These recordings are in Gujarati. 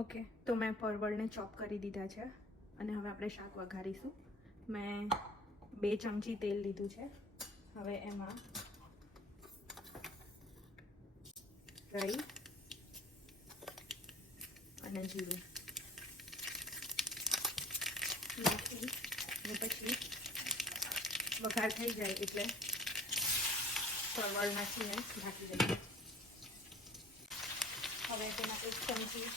ઓકે, તો મેં પરવળને ચોપ કરી દીધા છે અને હવે આપણે શાક વઘારીશું. મેં 2 ચમચી તેલ લીધું છે. હવે એમાં રાઈ અને જીરું નાખી અને પછી વઘાર થઈ જાય એટલે પરવળ નાખીને ઢાંકી દઈએ. હવે તેમાં 1 ચમચી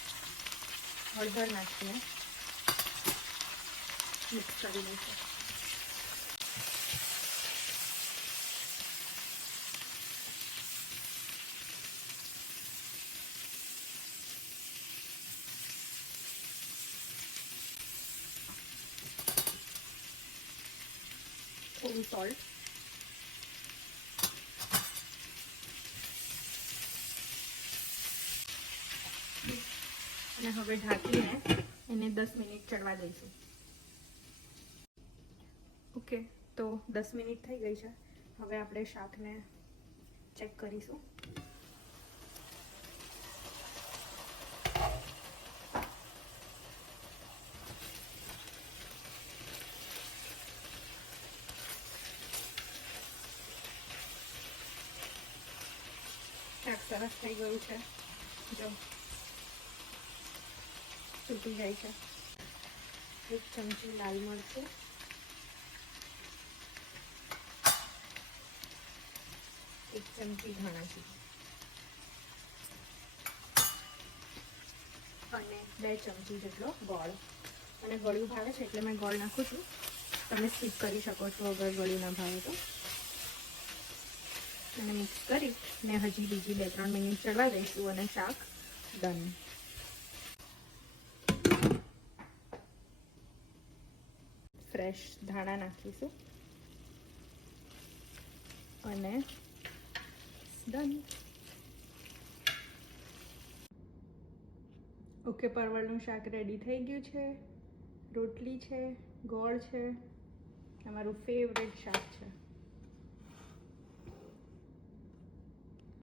હળદર નાખીને મિક્સ કરી દઈશું. થોડું સોલ્ટ અને હવે ઢાંકીને એને 10 મિનિટ ચડવા દઈશું. ઓકે, તો 10 મિનિટ થઈ ગઈ છે. હવે આપણે શાકને ચેક કરીશું. શાક સરસ થઈ ગયું છે. જો છૂટી જાય છે. 1 ચમચી લાલ મરચું, 1 ચમચી ધાણા જીરું અને 2 ચમચી જેટલો ગોળ. અને ગળ્યું ભાવે છે એટલે મેં ગોળ નાખું છું. તમે સ્કીપ કરી શકો છો અગર ગળ્યું ના ભાવે તો. અને મિક્સ કરી ને હજી બીજી 2-3 મિનિટ ચડવા દઈશું અને શાક ડન. ફ્રેશ ધાણા નાખીશું અને ડન. ઓકે, પરવળનું શાક રેડી થઈ ગયું છે. રોટલી છે, ગોળ છે, અમારું ફેવરેટ શાક છે.